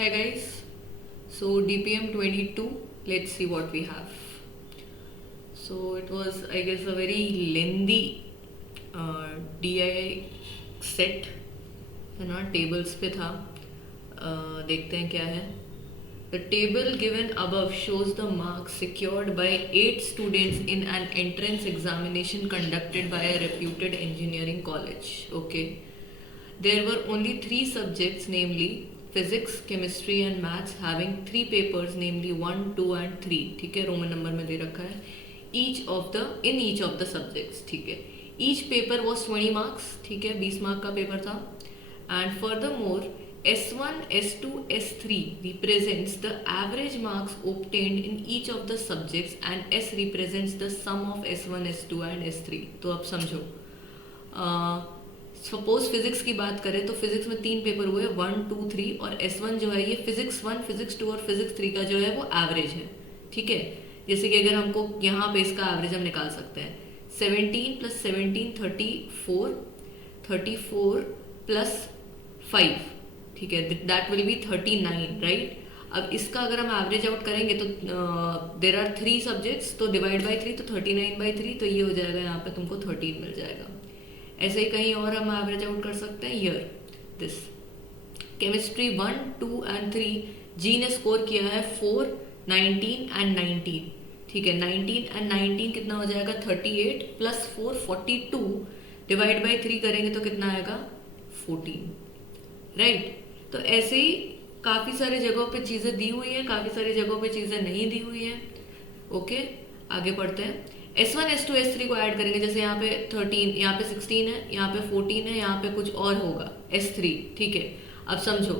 Hi guys, so DPM 22, let's see what we have. So it was, I guess, a very lengthy DI set है ना, tables पे था. देखते हैं क्या है. The table given above shows the marks secured by 8 students in an entrance examination conducted by a reputed engineering college. Okay. There were only 3 subjects, namely physics, chemistry and maths, having 3 papers, namely 1, 2 and 3. ठीक है, Roman number में दे रखा है. In each of the subjects. ठीक है. Each paper was 20 marks. ठीक है, 20 mark का पेपर था. And furthermore, S1, S2, S3 represents the average marks obtained in each of the subjects and S represents the sum of S1, S2 and S3. तो अब समझो. Suppose physics की बात करें तो फिजिक्स में 3 पेपर हुए, 1, 2, 3, और S1 जो है ये फिजिक्स 1, फिजिक्स 2 और फिजिक्स 3 का जो है वो एवरेज है. ठीक है, जैसे कि अगर हमको यहाँ पे इसका एवरेज हम निकाल सकते हैं. 17 + 17 34, 34 + 5. ठीक है, दैट विल बी 39, राइट. अब इसका अगर हम एवरेज आउट करेंगे तो देर आर 3 सब्जेक्ट्स, तो डिवाइड बाई 3 तो 39/3, तो ये हो जाएगा यहाँ पे तुमको 13 मिल जाएगा. ऐसे ही कहीं और हम एवरेज आउट कर सकते हैं. ईयर दिस केमिस्ट्री 1, 2 एंड 3 जी ने स्कोर किया है 4, 19 एंड 19. ठीक है, 19 एंड 19 कितना हो जाएगा 38 + 4 42, डिवाइड बाई 3 करेंगे तो कितना आएगा 14, राइट. तो ऐसे ही काफ़ी सारे जगहों पे चीज़ें दी हुई हैं, काफ़ी सारी जगहों पे चीज़ें नहीं दी हुई हैं. ओके, आगे पढ़ते हैं. S1, S2, S3 को ऐड करेंगे. जैसे यहाँ पे 13, यहाँ पे 16 है, यहाँ पे 14 है, यहाँ पे कुछ और होगा S3. ठीक है, अब समझो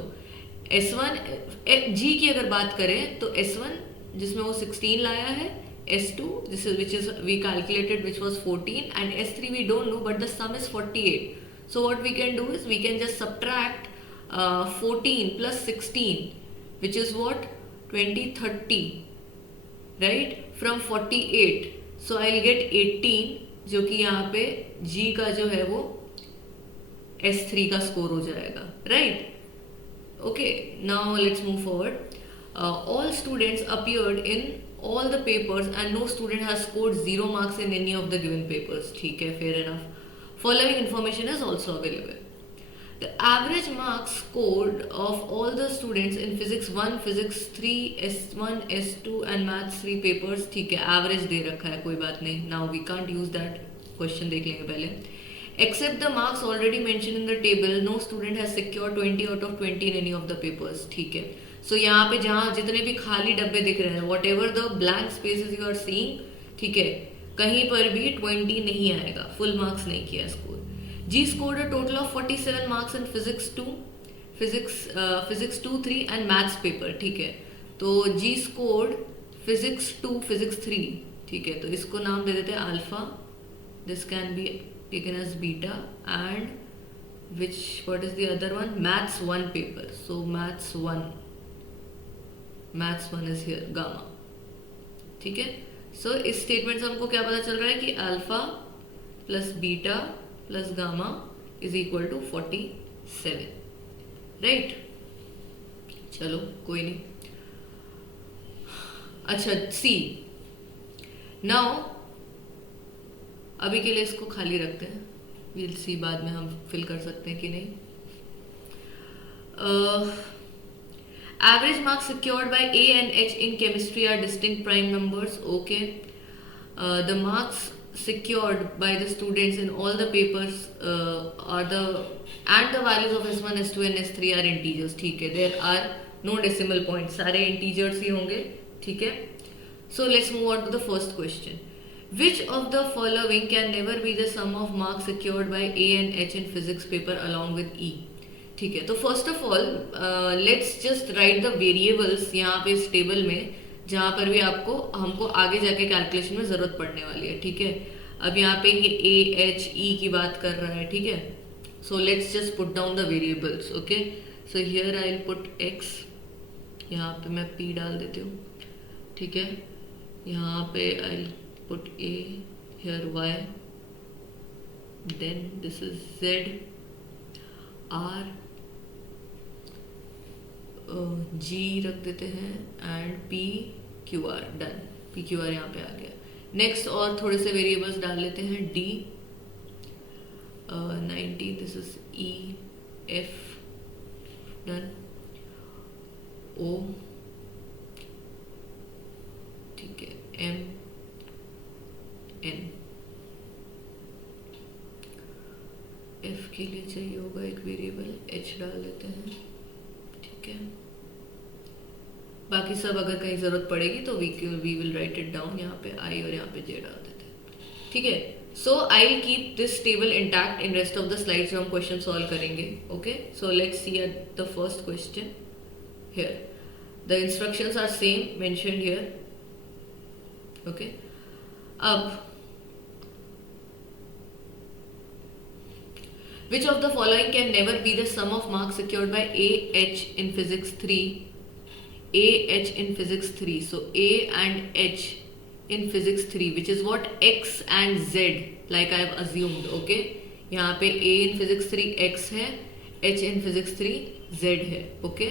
S1 G की अगर बात करें तो S1 जिसमें वो 16 लाया है, S2 which is we calculated which was 14, and S3 we don't know but the sum is 48. So what we can do is we can just subtract 14 + 16 which is what 20, 30, right, from 48. So I'll get 18, जो कि यहाँ पे G का जो है वो S3 का score हो जाएगा, right. Okay, now let's move forward. All students appeared in all the papers and no student has scored 0 marks in any of the given papers. ठीक है, fair enough. Following information is also available. The average marks scored of all the students in physics 1, physics 3, S1, S2 and maths 3 papers. ठीक है, average दे रखा है, कोई बात नहीं. Now we can't use that. Question देख लेंगे पहले. Except the marks already mentioned in the table, no student has secured 20 out of 20 in any of the papers. ठीक है, so यहाँ पे जहाँ जितने भी खाली डब्बे दिख रहे हैं, whatever the blank spaces you are seeing, ठीक है, कहीं पर भी 20 नहीं आएगा, full marks नहीं किया score. G scored a total of 47 marks in physics 2, physics 2, 3 and maths paper. ठीक है, तो G scored physics 2, physics 3. ठीक है, तो इसको नाम दे देते हैं alpha. This can be taken as beta, and what is the other one, maths 1 paper. So maths 1 is here, gamma. ठीक है, so इस स्टेटमेंट से हमको क्या पता चल रहा है कि alpha plus beta plus gamma is equal to 47, right. चलो कोई नहीं. अच्छा, सी. नाउ अभी के लिए इसको खाली रखते हैं, we'll see बाद में हम फिल कर सकते हैं कि नहीं. Average marks secured by A and H in chemistry are distinct prime numbers. Okay. The marks secured by the students in all the papers are the values of S1, S2 and S3 are integers. ठीक है, there are no decimal points, सारे integers ही होंगे. ठीक है, so let's move on to the first question. Which of the following can never be the sum of marks secured by A and H in physics paper along with E? ठीक है, तो first of all let's just right the variables यहाँ पे इस table में, जहाँ पर भी हमको आगे जाके कैलकुलेशन में ज़रूरत पड़ने वाली है. ठीक है, अब यहाँ पे ये A, H, E की बात कर रहा है. ठीक है, so let's just put down the variables. Okay, so here I will put X, यहाँ पे मैं P डाल देती हूँ. ठीक है, यहाँ पे I will put A, here Y, then this is Z, R, जी रख देते हैं and P q are, done, P q are यहाँ पे आ गया। नेक्स्ट और थोड़े से वेरिएबल्स डाल लेते हैं, D 90, this is E F, done, oh, ठीक है, एम एन, एफ के लिए चाहिए होगा एक वेरिएबल, एच डाल देते हैं, ठीक है। बाकी सब अगर कहीं ज़रूरत पड़ेगी तो we will write it down, यहाँ पे आई और यहाँ पे जे डाल देते हैं, ठीक है। So I will keep this table intact in rest of the slides जो हम क्वेश्चन सॉल्व करेंगे, okay. So let's see at the first question here, the instructions are same mentioned here, okay. अब which of the following can never be the sum of marks secured by A H in physics 3, A H in physics 3, so A and H in physics 3, which is what X and Z, like I have assumed, okay। यहाँ पे A in physics 3 X है, H in physics 3 Z है, okay,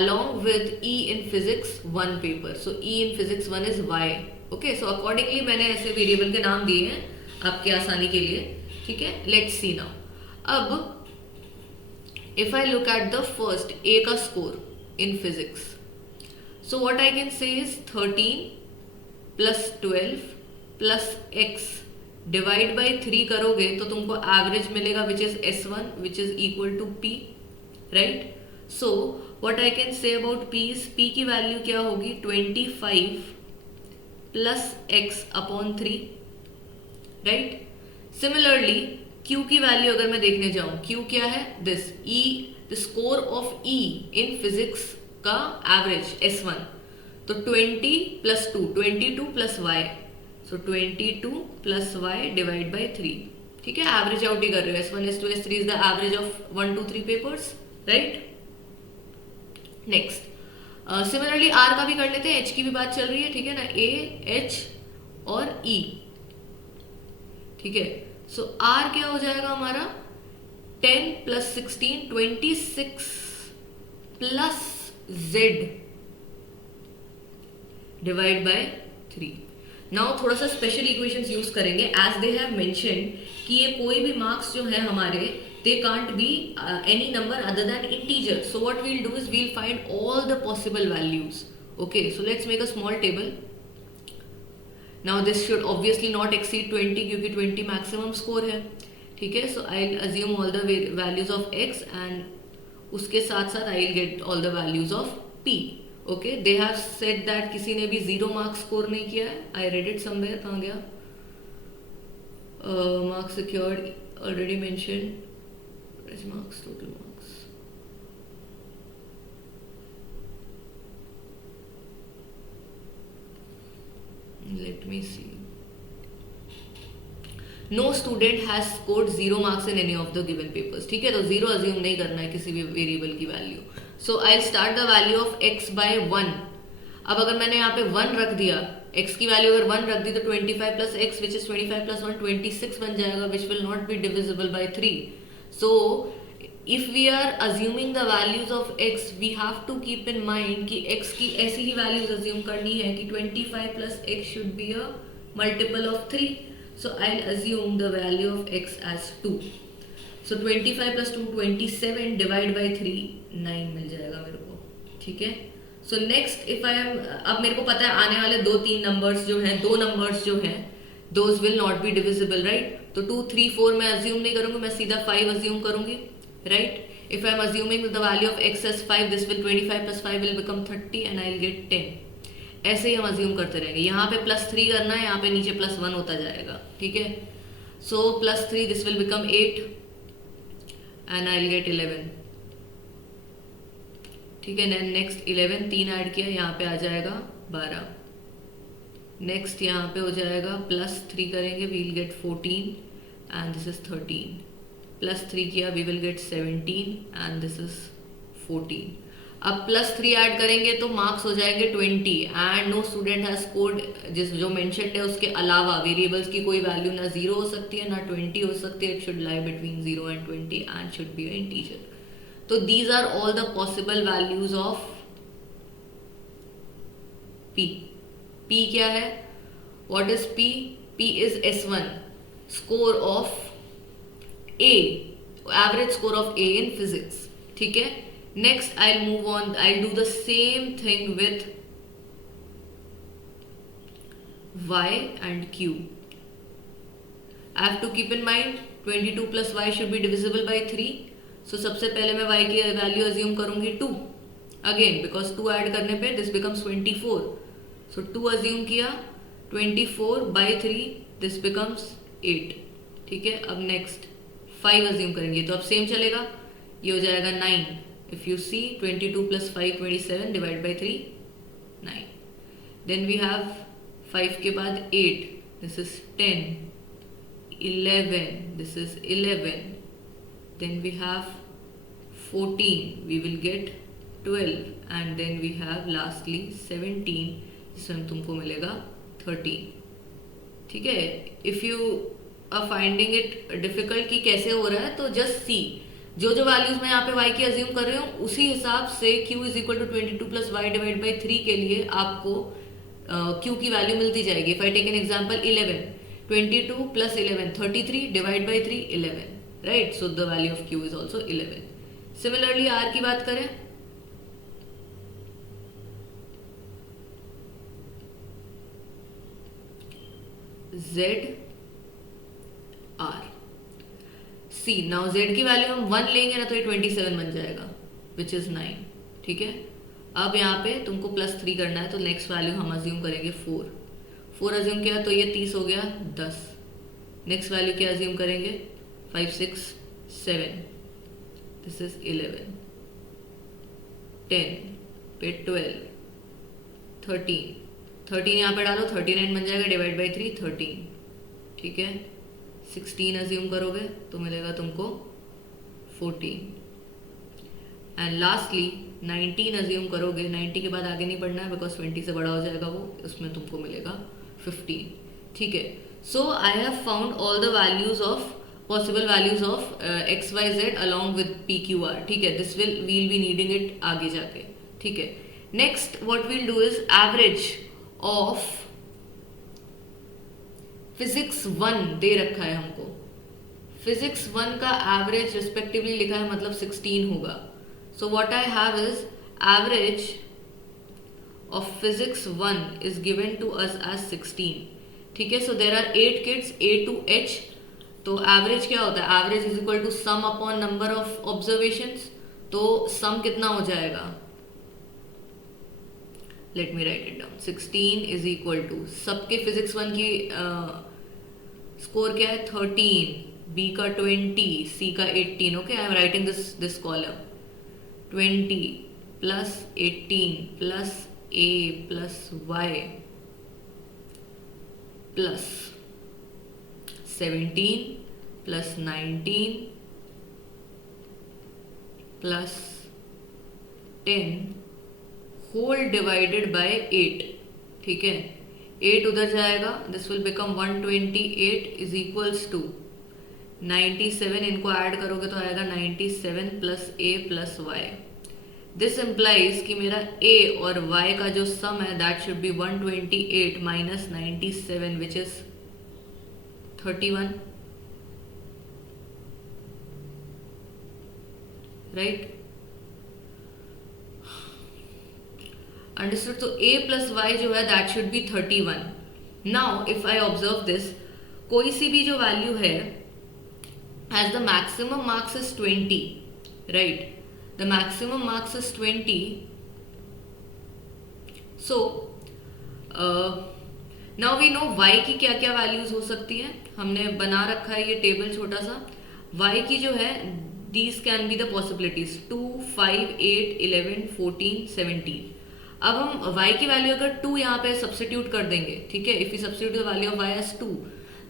along with E in physics 1 paper, so E in physics 1 is Y, okay। so accordingly मैंने ऐसे variable के नाम दिए हैं आपके आसानी के लिए, ठीक है। let's see now, अब if I look at the first A का score in physics, so what I can say is 13 plus 12 plus X divide by 3 करोगे तो तुमको एवरेज मिलेगा which is S1 which is equal to P, right। so what I can say about P is P की value क्या होगी, 25 plus X upon 3, right। similarly Q की value अगर मैं देखने जाऊं, Q क्या है, this E, the score of E in physics का एवरेज S1, तो 20 plus 2, 22 plus Y, so 22 plus Y divide by 3, ठीक है। एवरेज आउट ही कर रहे हो, S1 S2 S3 is the average of 1 2 3 papers, right. Next similarly R का भी कर लेते हैं, H की भी बात चल रही है, ठीक है ना, A H और E, ठीक है। सो R क्या हो जाएगा हमारा, 10 plus 16 26 plus Z divide by 3। Now थोड़ा सा स्पेशल इक्वेशंस यूज करेंगे, एज दे हैव मेंशन्ड कि ये कोई भी मार्क्स जो है हमारे, they can't be any number other than integer, so what we'll do is we'll find all the possible values, okay. So let's make a small table. Now this should obviously not exceed 20 क्योंकि 20 maximum score है, ठीक है। So I'll assume all the values of X and उसके साथ साथ I'll get all the values of P, okay। They have said that किसी ने भी 0 marks score नहीं किया है, I read it somewhere, कहाँ गया, marks secured already mentioned, where is marks, total marks, let me see, no student has scored 0 marks in any of the given papers, ठीक है। तो 0 अज्यूम नहीं करना है किसी भी वेरिएबल की value. So I start the value of x by 1। अब अगर मैंने यहाँ पे 1 रख दिया, x की वैल्यू अगर 1 रख दी तो 25 plus x which is 25 plus 1 26 बन जाएगा, which will not be divisible by 3। So if we are assuming the values of x, we have to keep in mind कि x की ऐसी ही values assume करनी है कि 25 plus x should be a multiple of 3, so I'll assume the value of x as 2, so 25 plus 2 27 divide by 3 9 मिल जाएगा मेरे को, ठीक है। so next if I am, अब मेरे को पता है आने वाले 2-3 numbers जो हैं, 2 numbers जो हैं, those will not be divisible, right। तो 2 3 4 मैं assume नहीं करूँगी, मैं सीधा 5 assume करूँगी, right। if I am assuming the value of x as 5, this will 25 plus 5 will become 30 and I will get 10। ऐसे ही हम assume करते रहेंगे, यहाँ पे +3 करना है, यहाँ पे नीचे +1 होता जाएगा, ठीक है। so +3 this will become 8 and I will get 11, ठीक है। नेक्स्ट 11 3 ऐड किया, यहाँ पे आ जाएगा 12। नेक्स्ट यहाँ पे हो जाएगा +3 करेंगे, we will get 14 and this is 13, +3 किया we will get 17 and this is 14। अब +3 ऐड करेंगे तो मार्क्स हो जाएंगे 20 and no student has scored, जिस जो मेंशन्ड है उसके अलावा वेरिएबल्स की कोई वैल्यू ना 0 हो सकती है ना 20 हो सकती है, it should lie between 0 and 20 and should be a integer. तो these are all the possible values of P. P क्या है? What is P? P is S1, score of A, average score of A in physics. ठीक है. Next I'll move on. I'll do the same thing with Y and Q. I have to keep in mind 22 plus Y should be divisible by 3. So सबसे पहले मैं Y की value assume करूंगी 2. Again because 2 add करने पे this becomes 24. So 2 assume किया, 24 by 3 this becomes 8. ठीक है. अब नेक्स्ट 5 अज्यूम करेंगे तो अब सेम चलेगा, ये हो जाएगा 9. If you see 22 plus 5 27 divided by 3 9. Then we have 5 के बाद 8, this is 10, 11, this is 11. Then we have 14, we will get 12, and then we have lastly 17, जिसमें तुमको मिलेगा 13. ठीक है. If you are finding it difficult कि कैसे हो रहा है तो just see, जो जो वैल्यूज मैं यहाँ पे y की अज्यूम कर रही हूँ उसी हिसाब से q is equal to 22 plus y divide by 3 के लिए आपको q की वैल्यू मिलती जाएगी. If I take an example 11, 22 plus 11 33 divide by 3 11, right. So the value of q is also 11. Similarly r की बात करें, z r c. Now z की वैल्यू हम 1 लेंगे ना तो ये 27 बन जाएगा विच इज 9. ठीक है. अब यहाँ पे तुमको प्लस 3 करना है तो नेक्स्ट वैल्यू हम अज्यूम करेंगे 4 अज्यूम किया तो ये 30 हो गया 10. नेक्स्ट वैल्यू क्या अज्यूम करेंगे 5 6 7, दिस इज 11, 10 पे 12, 13 यहाँ पे डालो 39 बन जाएगा डिवाइड बाई 3 13. ठीक है. 16 अज्यूम करोगे तो मिलेगा तुमको 14. एंड लास्टली 19 अज्यूम करोगे, 90 के बाद आगे नहीं बढ़ना है बिकॉज 20 से बड़ा हो जाएगा वो, उसमें तुमको मिलेगा 15. ठीक है. So I have found all the values of possible values of x y z along with p q r. ठीक है. This we'll be needing it आगे जाके. ठीक है. Next what we'll do is average of physics 1 दे रखा है हमको. फिजिक्स 1 का एवरेज रिस्पेक्टिवली लिखा है मतलब 16 होगा. So what I have is average of physics 1 is given to us as 16. ठीक है. So there are 8 kids A to H. तो एवरेज क्या होता है? Average is equal to sum upon number of observations. तो सम कितना हो जाएगा? Let me write it down. 16 is equal to सबके फिजिक्स 1 की स्कोर क्या है 13, बी का 20, सी का 18. Okay. I am writing this column 20 plus 18 plus a plus y plus 17 plus 19 plus 10 whole divided by 8. ठीक है. 8 उधर जाएगा, this will become 128 is equals to 97. इनको ऐड करोगे तो आएगा 97 plus a plus y. This implies कि मेरा ए और वाई का जो सम है that should be 128 minus 97 which is 31. Right. Understood. तो a प्लस वाई जो है that should be 31. Now if I observe this, कोई सी भी जो वैल्यू है as the maximum marks is 20, right. The maximum marks is 20. So now we know y की क्या क्या वैल्यूज हो सकती हैं. हमने बना रखा है ये टेबल छोटा सा. y की जो है these can be the possibilities 2 5 8 11 14 17. अब हम y की वैल्यू अगर 2 यहाँ पे सब्स्टिट्यूट कर देंगे. ठीक है. If you substitute the value of y as 2,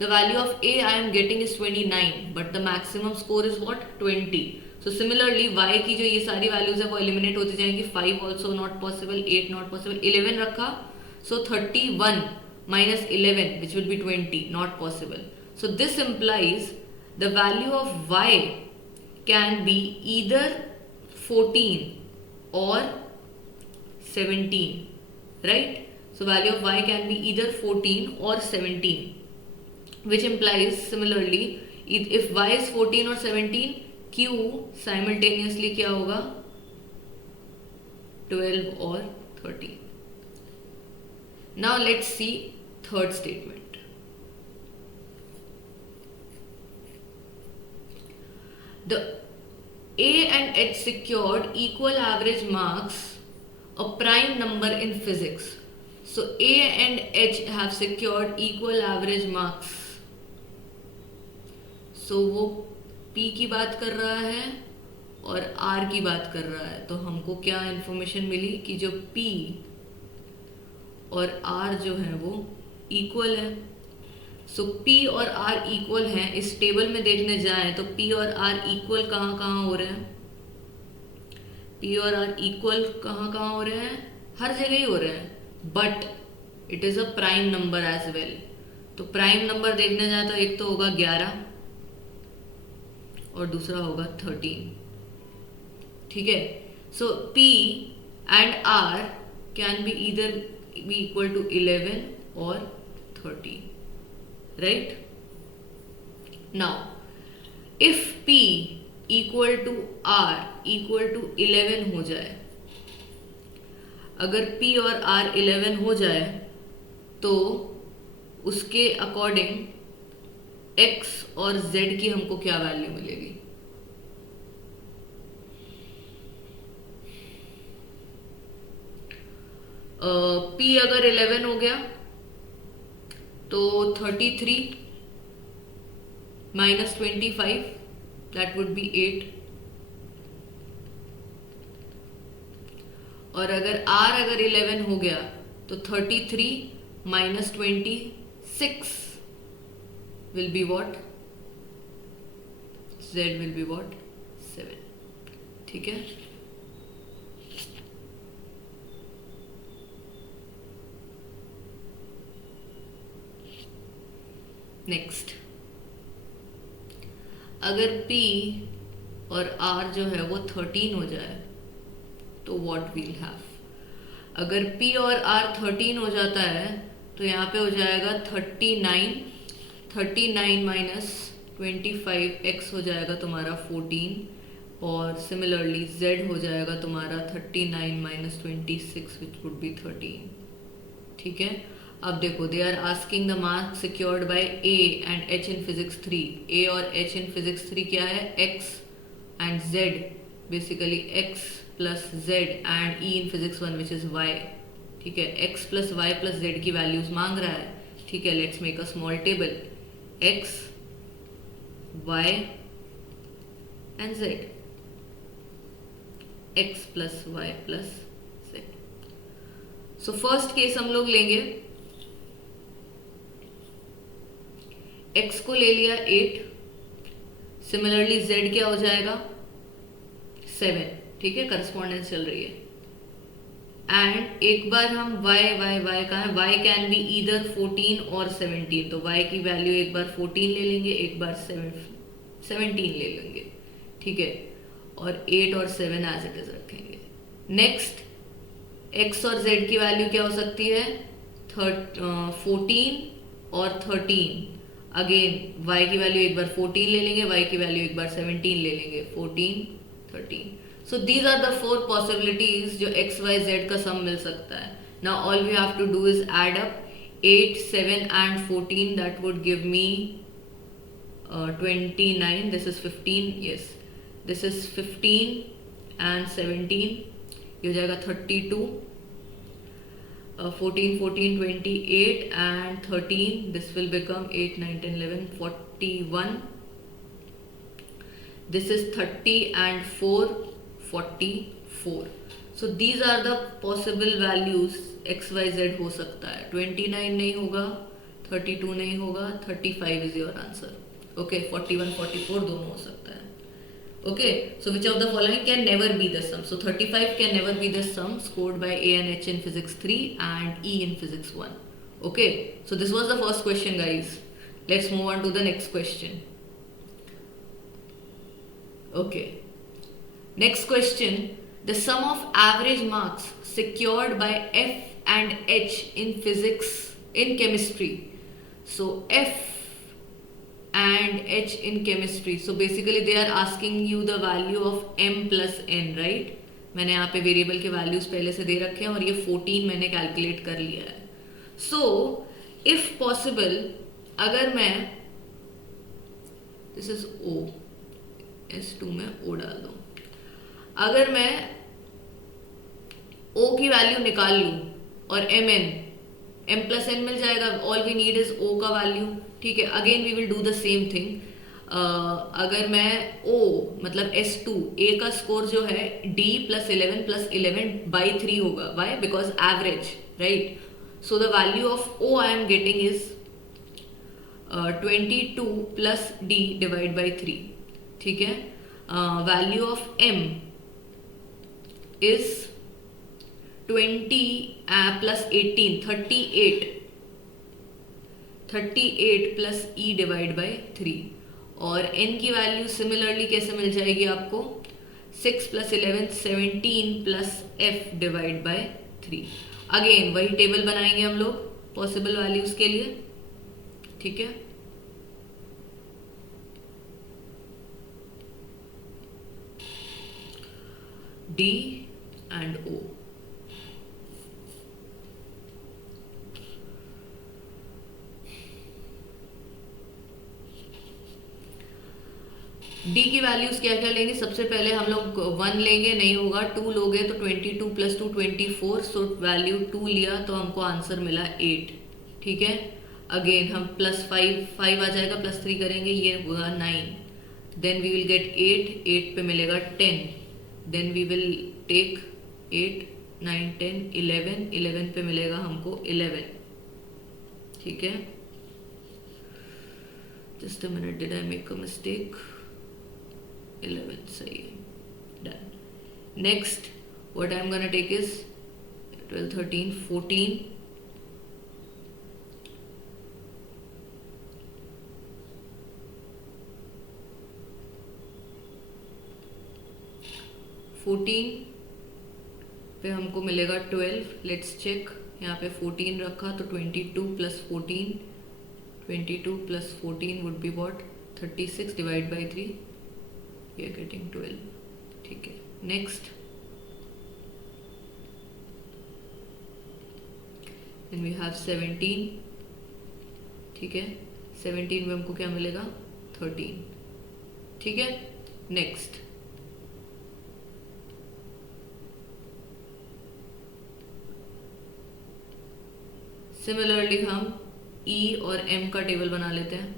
the value of a I am getting is 29 but the maximum score is what 20. So similarly y की जो ये सारी वैल्यूज है वो एलिमिनेट होती जाएंगी. 5 also not possible, 8 not possible, 11 रखा सो 31 minus 11 which will be 20 not possible. So this implies the value of y can be either 14 or 17, right? So value of y can be either 14 or 17, which implies similarly if y is 14 or 17, q simultaneously क्या होगा 12 or 13. Now let's see third statement. The A and H secured equal average marks, a prime number in physics. So A and H have secured equal average marks. So वो P की बात कर रहा है और R की बात कर रहा है. तो हमको क्या इन्फॉर्मेशन मिली कि जो P और R जो है वो इक्वल है. सो P और R इक्वल हैं. इस टेबल में देखने जाएं तो P और R इक्वल कहाँ कहाँ हो रहे हैं? P और R इक्वल कहाँ कहाँ हो रहे हैं? हर जगह ही हो रहे हैं. But it is a prime number as well. तो प्राइम नंबर देखने जाए तो एक तो होगा 11 और दूसरा होगा 13. ठीक है. सो P and R can be either be equal to 11 or 13, right? Now if P equal to R equal to 11 हो जाए, अगर P और R 11 हो जाए तो उसके अकॉर्डिंग X और Z की हमको क्या वैल्यू मिलेगी? P अगर 11 हो गया तो 33 minus 25 that would be 8. और अगर R अगर 11 हो गया तो 33 minus 26 will be what? Z will be what? 7. ठीक है. नेक्स्ट, अगर P और R जो है वो 13 हो जाए तो व्हाट वील हैव. अगर P और R 13 हो जाता है तो यहाँ पे हो जाएगा 39 माइनस 25 X हो जाएगा तुम्हारा 14 और सिमिलरली Z हो जाएगा तुम्हारा 39 माइनस 26 विच वुड बी 13. ठीक है. अब देखो, they are asking the mark secured by A and H in physics 3. A और H इन फिजिक्स 3 क्या है? X and Z, basically X plus Z and E in physics 1 which is Y. ठीक है. X plus Y plus Z की values मांग रहा है. ठीक है. Let's make a small table. X, Y and Z. X plus Y plus Z. So first case हम लोग लेंगे. X को ले लिया 8, सिमिलरली Z क्या हो जाएगा 7. ठीक है. करस्पॉन्डेंस चल रही है. एंड एक बार हम y का है, y कैन बी ईदर 14 और 17. तो y की वैल्यू एक बार 14 ले लेंगे, एक बार 17 ले लेंगे. ठीक है. और 8 और 7 एज इट इज रखेंगे. नेक्स्ट, x और z की वैल्यू क्या हो सकती है? 14 और 13. अगेन y की वैल्यू एक बार 14 ले लेंगे, y की वैल्यू एक बार 17 ले लेंगे. 14, 13. So these are the 4 possibilities जो x, y, z का सम मिल सकता है. Now all we have to do is add up 8, 7 and 14. That would give me 29. This is 15. Yes, this is 15 and 17. ये हो जाएगा 32. 14, 14, 28 and 13. This will become 8, 9, 10, 11, 41. This is 30 and 4, 44. So these are the possible values x, y, z हो सकता है. 29 नहीं होगा, 32 नहीं होगा, 35 is your answer. Okay, 41, 44 दोनों हो सकता है. Okay, so which of the following can never be the sum? So 35 can never be the sum scored by A and H in physics 3 and E in physics 1. Okay, so this was the first question, guys. Let's move on to the next question. Okay, next question. The sum of average marks secured by F and H in physics, in chemistry. So F and H in chemistry. So basically they are asking you the value of M plus N, right? मैंने यहाँ पे variable के values पहले से दे रखे हैं और ये 14 मैंने कैलकुलेट कर लिया है. सो इफ पॉसिबल, अगर मैं दिस इज O, S2 में O डाल दूँ, अगर मैं O की वैल्यू निकाल लूँ और M प्लस N मिल जाएगा. All we need is O का वैल्यू. ठीक है, again we will do the same thing. अगर मैं O मतलब S2 A का स्कोर जो है D प्लस 11 बाई 3 होगा. Why? Because average, right? So the value of O I am getting is 22 plus D divide by 3. ठीक है, value of M is 20 plus 18, 38 plus E divide by 3. और N की value similarly कैसे मिल जाएगी आपको? 6 plus 11 17 plus F divide by 3. Again वही table बनाएंगे हम लोग पॉसिबल वैल्यूज के लिए. ठीक है, D and O. डी की वैल्यूज क्या क्या लेंगे? सबसे पहले हम लोग 1 लेंगे, नहीं होगा. 2 लोगे तो 22 प्लस 2 24. सो वैल्यू 2 लिया तो हमको आंसर मिला 8. ठीक है, अगेन हम प्लस 5 आ जाएगा, प्लस 3 करेंगे, ये होगा 9. देन वी विल गेट 8 पे मिलेगा 10. देन वी विल टेक 8 9 10 11 पे मिलेगा हमको 11. ठीक है, just a minute, did I make a mistake? 11 सही है. Done. Next what I am gonna take is 12 13 14. पे हमको मिलेगा 12. Let's check. यहाँ पे 14 रखा तो 22 plus 14, 22 plus 14 would be what? 36 divide by 3. We are getting 12. ठीक है, नेक्स्ट. Then we have 17. ठीक है, 17 में हमको क्या मिलेगा? 13. ठीक है, नेक्स्ट. सिमिलरली हम E और M का टेबल बना लेते हैं.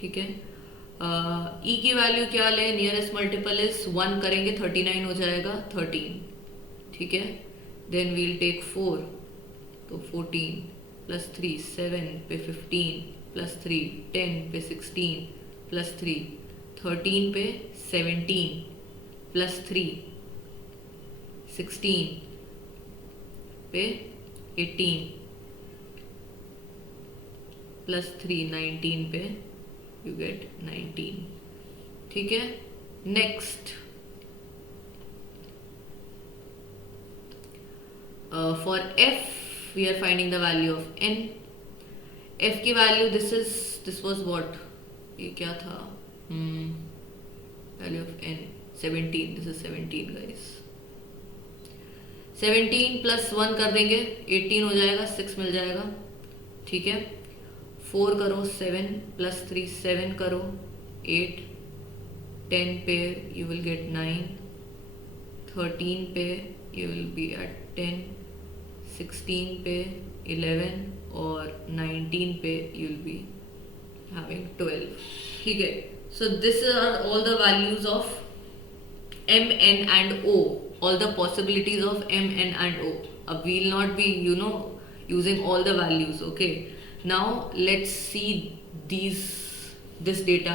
ठीक है, E की वैल्यू क्या ले? नियरेस्ट मल्टीपल इज 1 करेंगे, 39 हो जाएगा 13. ठीक है, देन वील टेक 4 तो 14 प्लस 3 7 पे 15 प्लस 3 10 पे 16 प्लस 3 13 पे 17 प्लस 3 16 पे 18 प्लस 3 19 पे you get 19. ठीक है, next. For F we are finding the value of N. F की वैल्यू this was what? ये क्या था? Value of N 17. this is 17 guys. 17 plus 1 कर देंगे, 18 हो जाएगा, 6 मिल जाएगा. ठीक है, 4 करो, 7 प्लस 3 7 करो, 8. 10 पे यू विल गेट 9. 13 पे यू विल बी एट 10. 16 पे 11 और 19 पे यू विल बी हैविंग 12. ठीक है, so this are all the values of M, N and O, all the possibilities of M, N and O. We will not be using all the values. Okay, now let's see this data.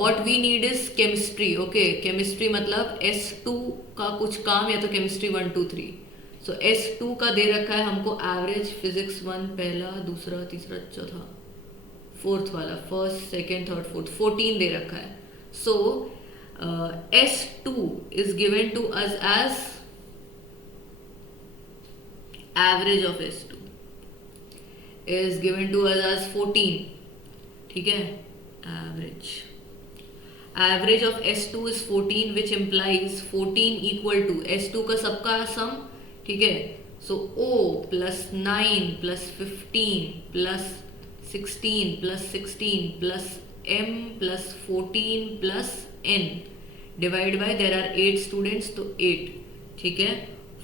What we need is chemistry. Okay, chemistry मतलब S2 का कुछ काम या तो chemistry 1 2 3. So S2 का दे रखा है हमको एवरेज फिजिक्स 1 पहला दूसरा तीसरा चौथा फोर्थ वाला, फर्स्ट सेकेंड थर्ड फोर्थ, 14 दे रखा है. So S2 is given to us as average of S2 is given to us as 14. ठीक है, average of S2 is 14 which implies 14 equal to S2 का सबका सम, ठीक है, so O plus 9 plus 15 plus 16 plus 16 plus M plus 14 plus N divided by there are 8 students तो 8, ठीक है,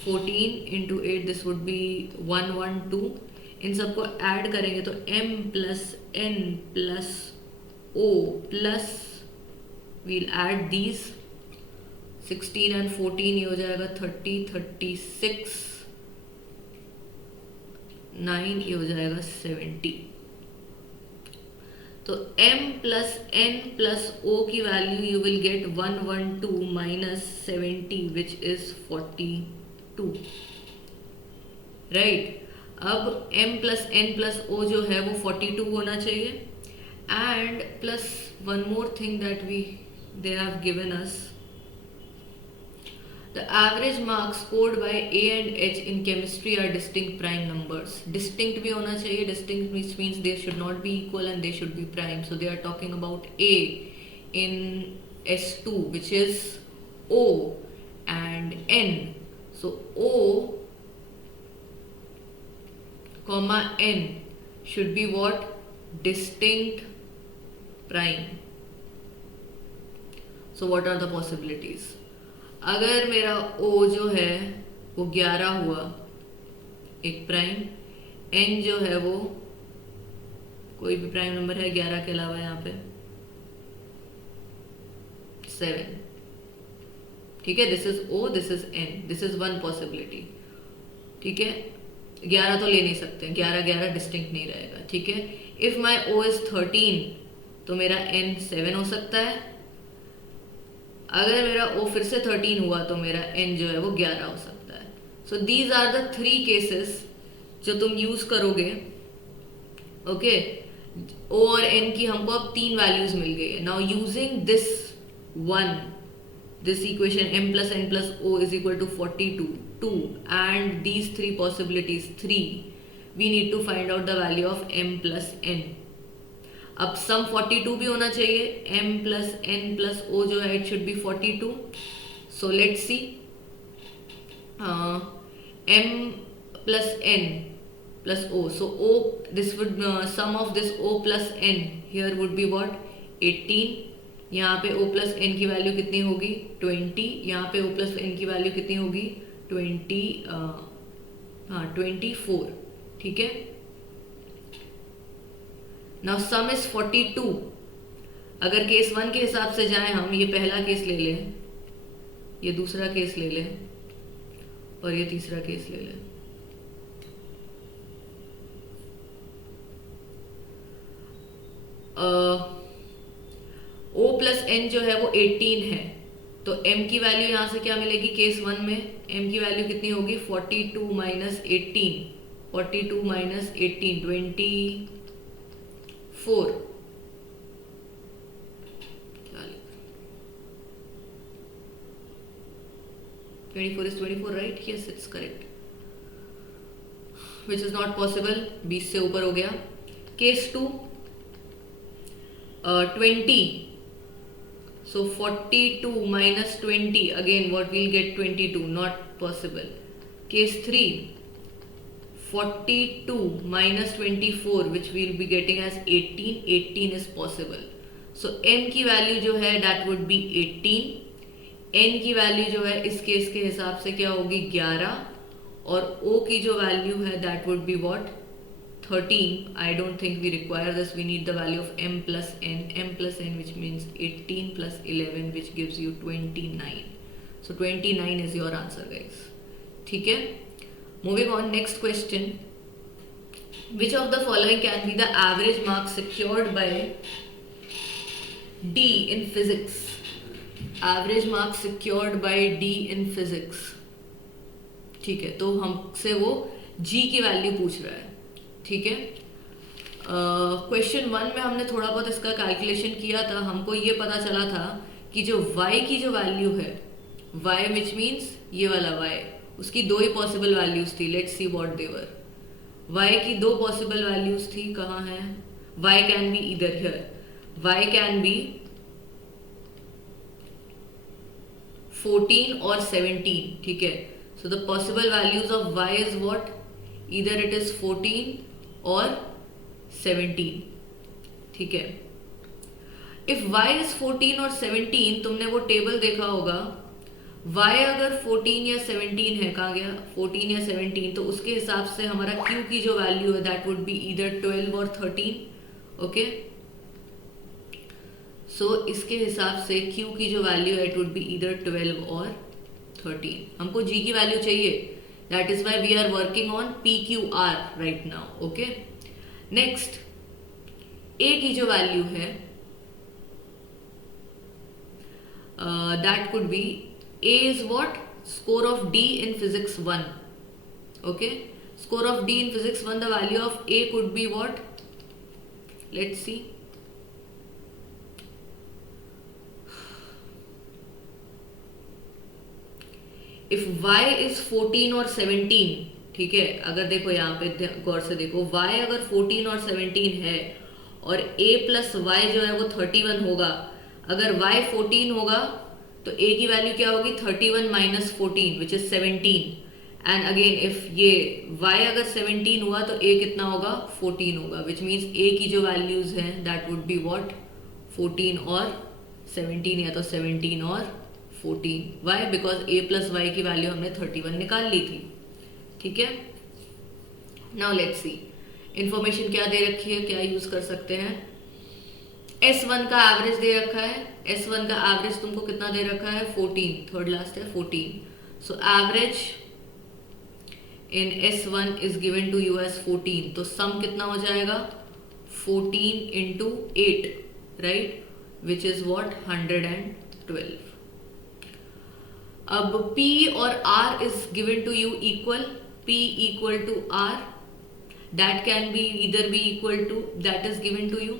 14 into 8 this would be 112. इन सबको ऐड करेंगे तो M plus N plus O plus we'll add these 16 and 14, ये हो जाएगा 30, 36, 9 ये हो जाएगा 70. तो M plus N plus O की value you will get 112 minus 70 which is 42, right? अब M plus N plus O जो है वो 42 होना चाहिए. And plus one more thing that they have given us, the average marks scored by A and H in chemistry are distinct prime numbers. Distinct भी होना चाहिए. Distinct means they should not be equal and they should be prime. So they are talking about A in S2 which is O and N. So O comma N should be what? Distinct prime. So what are the possibilities? अगर मेरा O जो है वो 11 हुआ, एक prime, N जो है वो कोई भी प्राइम नंबर है 11 के अलावा यहाँ पे 7, ठीक है, this is O, this is N, this is one possibility, ठीक है. 11 तो ले नहीं सकते, 11 डिस्टिंक्ट नहीं रहेगा, ठीक है. इफ माई O इज 13 तो मेरा N 7 हो सकता है. अगर मेरा O फिर से 13 हुआ तो मेरा N जो है वो 11 हो सकता है. So these are the 3 cases जो तुम यूज करोगे. ओके, O और N की हमको अब 3 वैल्यूज मिल गई है. Now using this equation M plus N plus O is equal to 42, 2 and these 3 possibilities 3, we need to find out the value of M plus N. अब सम 42 भी होना चाहिए. M plus N plus O जो है it should be 42. So let's see, M plus N plus O. So O, this would sum of this O plus N here would be what? 18. यहाँ पे O plus N की value कितनी होगी? 20. यहाँ पे O plus N की value कितनी होगी? 24, ठीक है. Now some is 42. अगर केस 1 के हिसाब से जाएं हम, ये पहला केस ले लें, ये दूसरा केस ले लें और ये तीसरा केस ले लें. O प्लस N जो है वो 18 है, तो M की वैल्यू यहाँ से क्या मिलेगी? केस 1 में M की वैल्यू कितनी होगी? 42 minus 18, 42 minus 18 24. 24 is 24, right? Yes, it's correct. Which is not possible. 20 से ऊपर हो गया. Case 2, 20. So 42 minus 20. Again, what we'll get? 22. Not possible. Case 3, 42 minus 24, which we'll be getting as 18. 18 is possible. So M की value जो है that would be 18. N की value जो है इस केस के हिसाब से क्या होगी? 11. और O की जो वैल्यू है that would be what? 13. I don't think we require this. We need the value of M plus N. M plus N, which means 18 plus 11, which gives you 29. So 29 is your answer, guys. ठीक है. Moving on, next question. Which of the following can be the average mark secured by D in physics? Average mark secured by D in physics. ठीक है, तो हमसे वो G की value पूछ रहा है. ठीक है. क्वेश्चन 1 में हमने थोड़ा बहुत इसका कैलकुलेशन किया था. हमको ये पता चला था कि जो y की जो वैल्यू है, y विच मीन्स ये वाला y, उसकी दो ही पॉसिबल वैल्यूज थी, let's see what they were. y की दो पॉसिबल वैल्यूज थी, कहाँ है, y कैन बी इधर हियर, y कैन बी 14 और 17, ठीक है। So the possible values of y is what, इधर इट इज 14 और 17, ठीक है। इफ y इज 14 और 17, तुमने वो टेबल देखा होगा, y अगर 14 या 17 है, कहाँ गया 14 या 17, तो उसके हिसाब से हमारा q की जो वैल्यू है दैट वुड बी ईदर 12 और 13, ओके। सो इसके हिसाब से q की जो वैल्यू है इट वुड बी ईदर 12 और 13। हमको g की वैल्यू चाहिए, that is why we are working on PQR right now, okay. Next a की जो वैल्यू है that could be A is what? Score of D in physics 1. Okay? Score of D in physics 1, the value of A could be what? Let's see. If Y is 14 और 17, ठीक है, अगर देखो यहाँ पे गौर से देखो, Y अगर 14 और 17 है और A प्लस Y जो है वो 31 होगा, अगर Y 14 होगा तो a की वैल्यू क्या होगी 31 minus 14 which is 17। And again if ये y अगर 17 हुआ तो a कितना होगा 14 होगा, विच मीन्स a की जो वैल्यूज हैं दैट वुड बी व्हाट 14 और 17 या तो 17 और 14। Why because a plus y की वैल्यू हमने 31 निकाल ली थी, ठीक है। नाउ लेट्स सी इंफॉर्मेशन क्या दे रखी है, क्या यूज कर सकते हैं। S1 का एवरेज दे रखा है, S1 का एवरेज तुमको कितना दे रखा है 14, थर्ड लास्ट है 14। So average in S1 is given to you as 14, तो सम कितना हो जाएगा 14 into 8, right, which is what 112। अब P और R is given to you equal, P equal to R, that can be इधर be equal to that is given to you,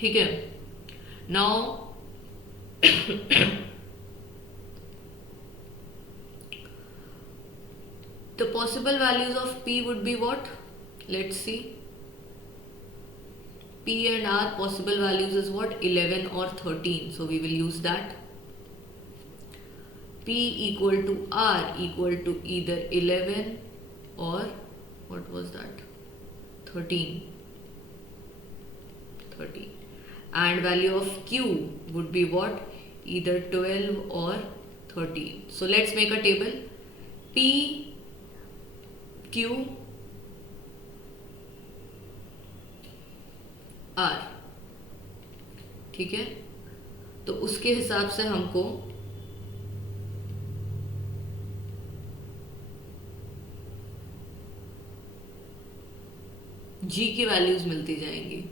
ठीक है। Now the possible values of P would be what, let's see, P and R possible values is what 11 or 13, so we will use that. P equal to R equal to either 11 or what was that 13, and value of Q would be what either 12 or 13. So let's make a table, P Q R, ठीक है। तो उसके हिसाब से हमको G की values मिलती जाएंगी।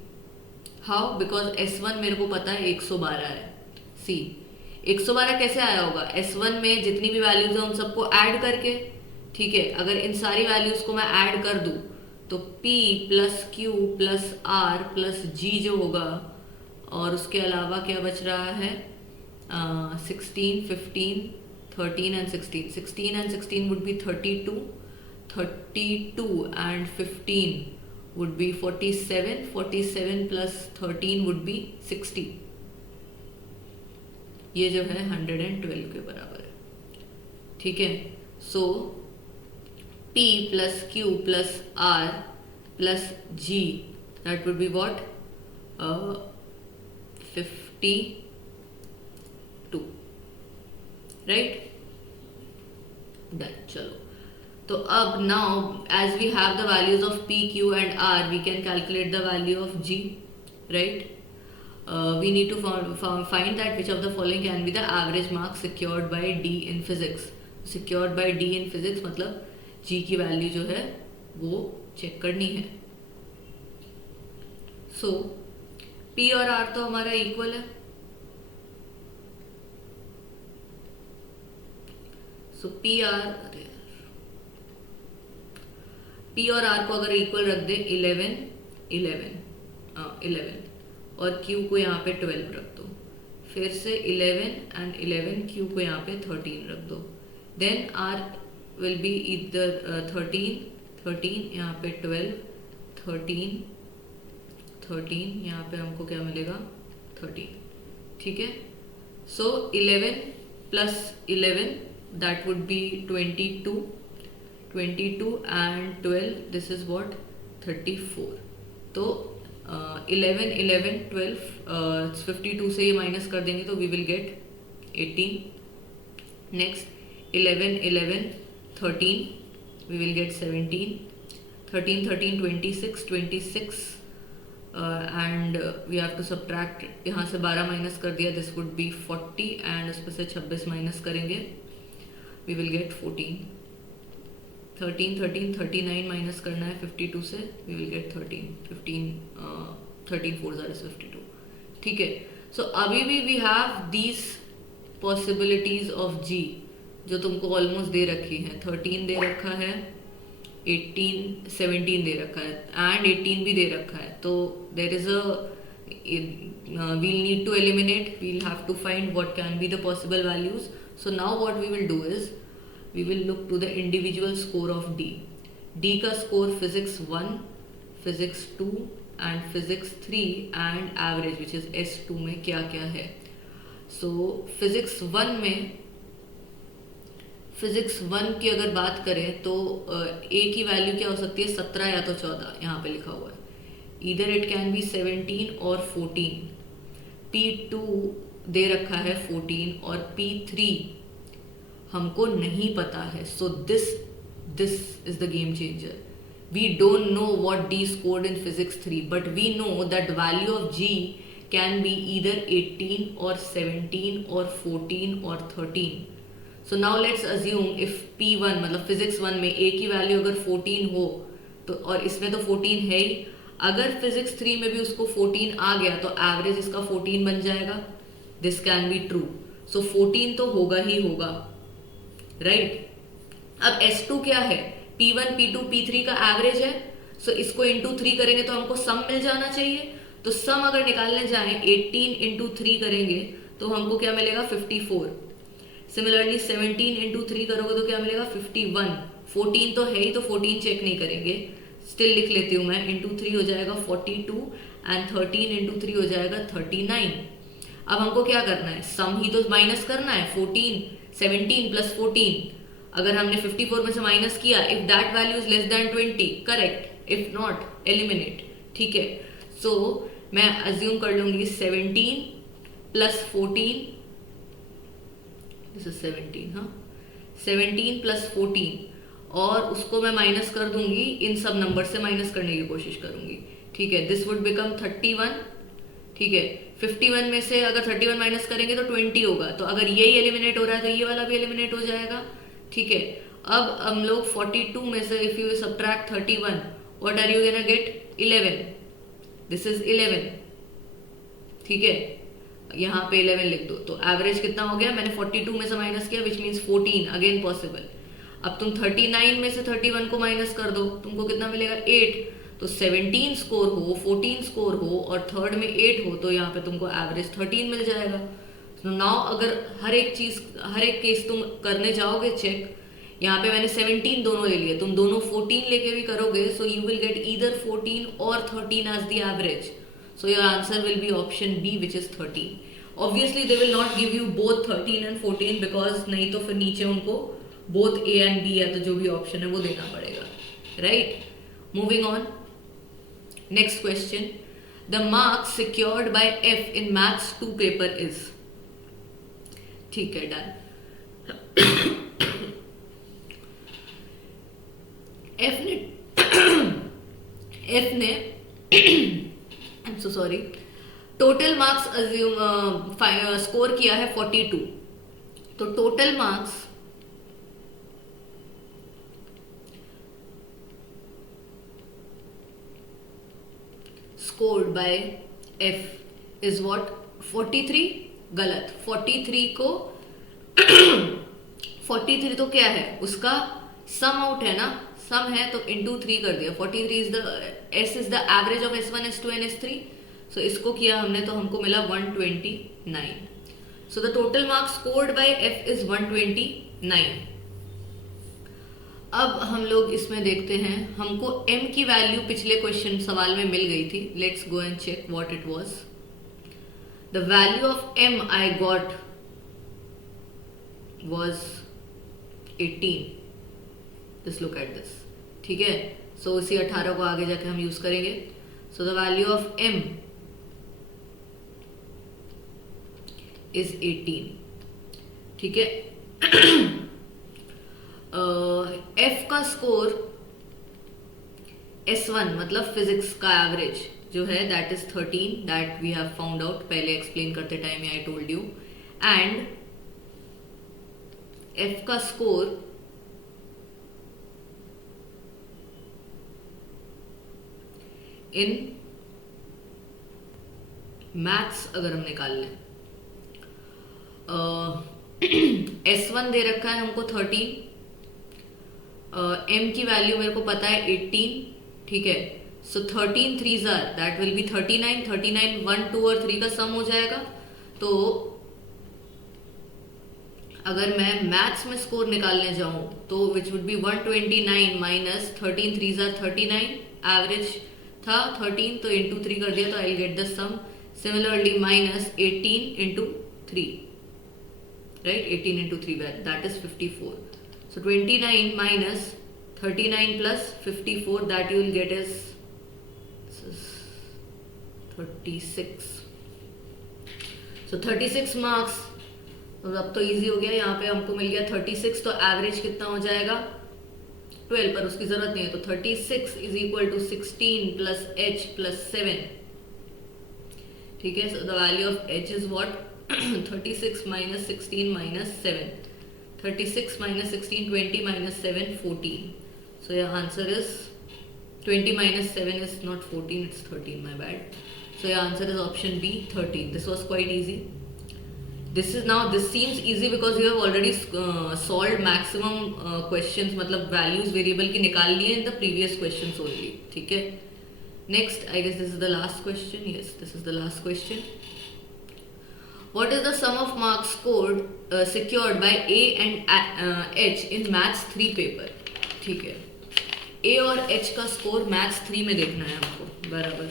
हाउ, बिकॉज S1 मेरे को पता है 112 है। सी 112 कैसे आया होगा, S1 में जितनी भी वैल्यूज है उन सबको ऐड करके, ठीक है। अगर इन सारी वैल्यूज को मैं ऐड कर दूं तो P plus Q plus R plus G जो होगा, और उसके अलावा क्या बच रहा है 16, 15, 13 and 16, 16 and 16 would be 32, 32 and 15 would be 47, 47 plus 13 would be 60, ये जो है 112 के बराबर है, ठीक है। सो P plus Q plus R plus G that would be what 52, right, done। चलो, तो अब now as we have the values of P, Q and R, we can calculate the value of G, right? We need to find that which of the following can be the average mark secured by D in physics. Secured by D in physics मतलब G की value जो है वो check करनी है। So P और R तो हमारा इक्वल है, so P और R को अगर इक्वल रख दे 11 और Q को यहाँ पे 12 रख दो, फिर से 11 एंड 11 क्यू को यहाँ पे 13 रख दो. देन आर विल बी इधर 13 यहाँ पे 12 13 यहाँ पे हमको क्या मिलेगा 13. ठीक है. सो 11 plus 11 that would be 22 and 12 this is what 34. तो 11 11 12 52 से ये माइनस कर देंगे तो we will get 18. Next 11 11 13 we will get 17. 13 13 26 and we have to subtract. यहाँ से 12 माइनस कर दिया दिस वुड बी 40 एंड उस पर से 26 माइनस करेंगे वी विल गेट 14. 13 13 39 माइनस करना है 52 से वी विल गेट 13 4 is 52. ठीक है. सो अभी भी we have these possibilities of G जो तुमको ऑलमोस्ट दे रखी है. 13 दे रखा है, 18 17 दे रखा है एंड 18 भी दे रखा है. तो there is we'll need to eliminate, we'll have to find what can be the possible values. So now what we will do is we will look to the individual score of D. D का score physics 1, physics 2 and physics 3 and average which is S2 में क्या क्या है. So physics 1 में physics 1 की अगर बात करें तो ए की वैल्यू क्या हो सकती है 17 या तो 14 यहाँ पे लिखा हुआ है. ईदर इट कैन बी 17 और 14. P2 दे रखा है 14 और P3 हमको नहीं पता है. So this is the game changer. We don't know what D scored in physics 3 but we know that value of G can be either 18 और 17 और 14 और 13. So now let's assume if P1 मतलब physics 1 में A की value अगर 14 हो तो और इसमें तो 14 है ही, अगर फिजिक्स 3 में भी उसको 14 आ गया तो एवरेज इसका 14 बन जाएगा. This can be true. So 14 तो होगा ही होगा, राइट. अब S2 क्या है, P1 P2 P3 का एवरेज है. सो इसको इंटू 3 करेंगे तो हमको सम मिल जाना चाहिए. तो सम अगर निकालने जाएं 18 इंटू 3 करेंगे तो हमको क्या मिलेगा 54. सिमिलरली 17 इंटू 3 करोगे तो क्या मिलेगा 51. 14 तो है ही तो 14 चेक नहीं करेंगे, स्टिल लिख लेती हूँ मैं. इंटू 3 हो जाएगा 42 एंड 13 इंटू 3 हो जाएगा 39. अब हमको क्या करना है, सम ही तो माइनस करना है. 17 प्लस 14 अगर हमने 54 में से माइनस किया, if that value is less than 20 correct, if not eliminate. ठीक है. सो मैं अज्यूम कर लूंगी 17 प्लस 14 दिस इज 17. हाँ 17 प्लस 14 और उसको मैं माइनस कर दूंगी, इन सब नंबर से माइनस करने की कोशिश करूंगी. ठीक है. This would become 31. ठीक है. 51 में से अगर 31 माइनस करेंगे तो 20 होगा. तो अगर यही एलिमिनेट हो रहा है तो ये वाला भी एलिमिनेट हो जाएगा. ठीक है. अब हम लोग 42 में से if you subtract 31 what are you gonna get 11. This is 11. ठीक है. यहाँ पे 11 लिख दो. तो एवरेज कितना हो गया, मैंने 42 में से माइनस किया विच मीन्स 14. Again possible. अब तुम 39 में से 31 को माइनस कर दो, तुमको कितना मिलेगा 8. तो 17 स्कोर हो, 14 स्कोर हो और थर्ड में 8 हो तो यहाँ पे तुमको एवरेज 13 मिल जाएगा. तो नाउ अगर हर एक केस तुम करने जाओगे चेक, यहाँ पे मैंने 17 दोनों ले लिए, तुम दोनों 14 लेके भी करोगे so you will get either 14 और 13 as the average. So your answer will be option B which is 13. Obviously they will not give you both 13 and 14 because नहीं तो फिर नीचे उनको both A and B या तो जो भी option है वो देना पड़ेगा, right? Moving on. Next question. The marks secured by F in Maths 2 paper is. ठीक है, done. F ने I'm so sorry. Total marks assume score किया है 42. तो total marks scored by F is what 43. गलत. 43 को 43 तो क्या है, उसका सम आउट है ना, सम है तो इंटू 3 कर दिया. 43 is the S is the average of S1 S2 and S3. सो इसको किया हमने तो हमको मिला 129. So the total marks scored by F is 129. अब हम लोग इसमें देखते हैं, हमको M की वैल्यू पिछले क्वेश्चन सवाल में मिल गई थी. Let's go and check what it was. The value of M I got was 18. This look at this. ठीक है, सो इसी 18 को आगे जाके हम यूज करेंगे. सो the value of M is 18. ठीक है. F का स्कोर S1 मतलब फिजिक्स का एवरेज जो है that is 13. That we have found out पहले एक्सप्लेन करते time I told you. And F का स्कोर इन मैथ्स अगर हम निकाल लें, S1 दे रखा है हमको 13. M की वैल्यू मेरे को पता है 18. ठीक है, so 13 3s are that will be 39. 39 1 2 और 3 का सम हो जाएगा. तो अगर मैं मैथ्स में स्कोर निकालने जाऊं तो which would be 129 minus 13 3s are 39. Average था 13 तो इंटू 3 कर दिया तो I will get the sum. Similarly minus 18 into 3, right. 18 into 3 that is 54. So 29 minus 39 plus 54 that you will get is 36. So 36 marks. अब तो इजी हो गया. यहाँ पे हमको मिल गया 36. तो एवरेज कितना हो जाएगा 12, पर उसकी जरूरत नहीं है. तो 36 is equal to 16 plus H plus 7. ठीक है, so the value of H is what 36 minus 16 minus 7. 36 minus 16, 20 minus 7, 14. So your answer is 20 minus 7 is not 14, it's 13, my bad. So your answer is option B, 13. This was quite easy. This seems easy because you have already solved maximum questions, मतलब values variable की निकाल लिए in the previous questions only. ठीक है. Next, I guess this is the last question. Yes, this is the last question. What is the sum of marks scored secured by A and H in Maths 3 paper? ठीक है, A और H का score Maths 3 में देखना है हमको. बराबर.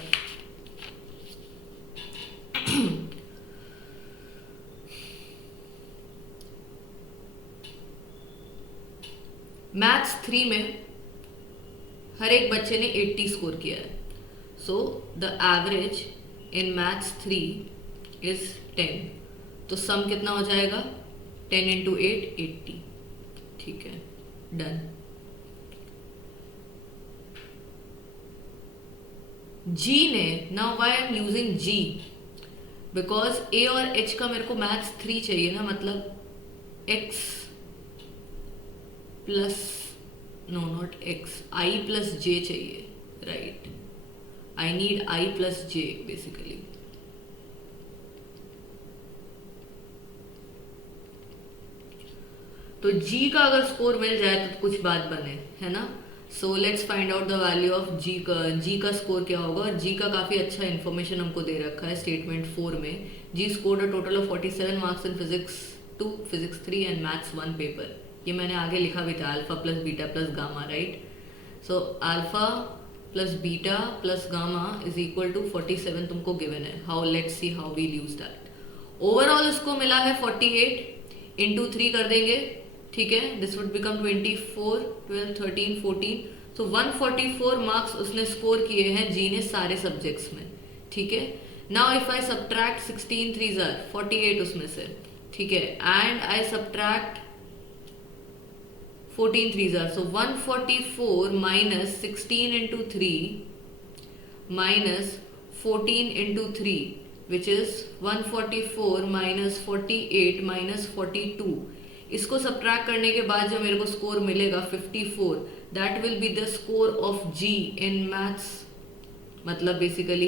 Maths 3 में हर एक बच्चे ने 80 स्कोर किया है. So the average in Maths 3 is 10. तो सम कितना हो जाएगा 10 इंटू 8 80. ठीक है, डन. G ने, now why I am using G because A और H का मेरे को मैथ्स 3 चाहिए ना, मतलब X plus no not X I plus J चाहिए, right. I need I plus J basically. तो G का अगर स्कोर मिल जाए तो कुछ बात बने, है ना. So let's find out the value of G का स्कोर क्या होगा. और G का काफ़ी अच्छा इन्फॉर्मेशन हमको दे रखा है स्टेटमेंट 4 में. G scored a total of 47 marks in physics 2, physics 3 and maths 1 paper. ये मैंने आगे लिखा भी था, alpha plus beta plus gamma, right. So alpha plus beta plus gamma is equal to 47 तुमको गिवन है. How, let's see how we'll use that. Overall इसको मिला है 48 इंटू 3 कर देंगे. ठीक है, this would become 24, 12, 13, 14. So 144 marks उसने स्कोर किए हैं G ने सारे सब्जेक्ट्स में. ठीक है, now if I subtract 16 3s are 48 उसमें से. ठीक है, and I subtract 14 3s are. So 144 minus 16 into 3 minus 14 into 3 which is 144 minus 48 minus 42. इसको सब्ट्रैक्ट करने के बाद जो मेरे को स्कोर मिलेगा 54, that will be the score of G in maths. मतलब बेसिकली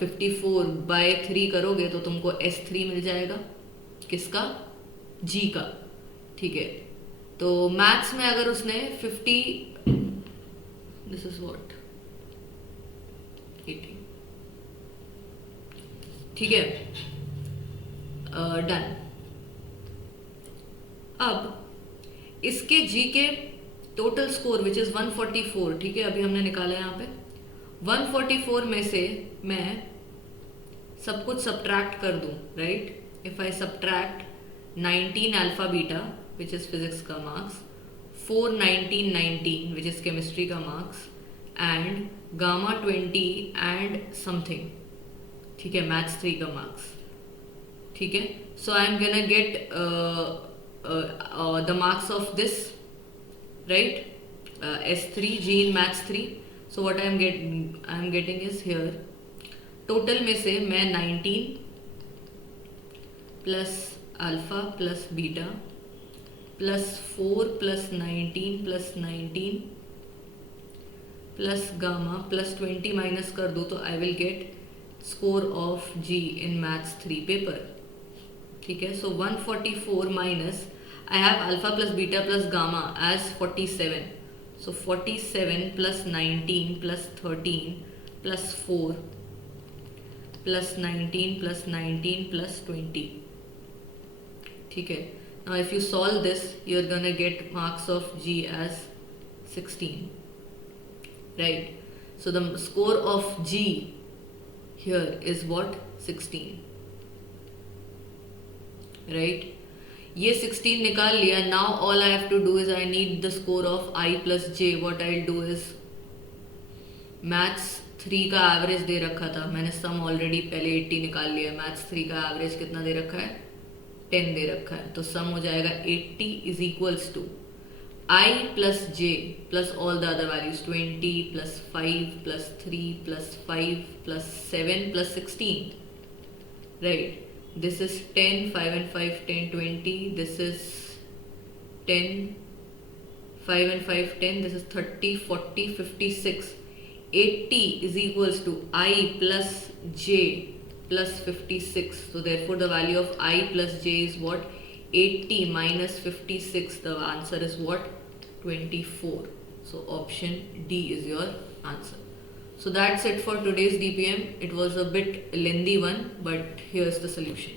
54 बाय 3 करोगे तो तुमको S3 मिल जाएगा. किसका? G का. ठीक है, तो मैथ्स में अगर उसने 50, दिस इज व्हाट 80. ठीक है, डन। अब इसके जी के टोटल स्कोर विच इज़ 144, ठीक है, अभी हमने निकाला है यहाँ पे 144 में से मैं सब कुछ सब्ट्रैक्ट कर दूँ, right. If I subtract 19 alpha beta which is physics का मार्क्स, 4 19 19 विच इज़ केमिस्ट्री का marks, and gamma 20 and something, ठीक है, मैथ्स 3 का मार्क्स, ठीक है। So I am gonna get the marks of this, right, S3 G in maths 3. So what I am getting is here total में से मैं 19 plus alpha plus beta plus 4 plus 19 plus 19 plus gamma plus 20 minus कर दूँ तो I will gate score of G in maths 3 paper, ठीक है। सो 144 minus I have alpha plus beta plus gamma as 47. So 47 plus 19 plus 13 plus 4 plus 19 plus 19 plus 20. ठीक है. Now if you solve this, you're gonna get marks of G as 16. Right. So the score of G here is what? 16. Right. ये 16 निकाल लिया. Now all I have to do is I need the score of I plus J. What I'll do is maths 3 का average दे रखा था मैंने, सम already पहले 80 निकाल लिया. मैथ्स 3 का एवरेज कितना दे रखा है? 10 दे रखा है. तो सम हो जाएगा 80 is equals to I plus J plus all the other values, 20 plus 5 plus 3 plus 5 plus 7 plus 16, right. This is 10, 5 and 5, 10, 20. This is 10, 5 and 5, 10. This is 30, 40, 56. 80 is equals to I plus J plus 56. So therefore the value of I plus J is what? 80 minus 56. The answer is what? 24. So option D is your answer. So that's it for today's DPM. It was a bit lengthy one, but here's the solution.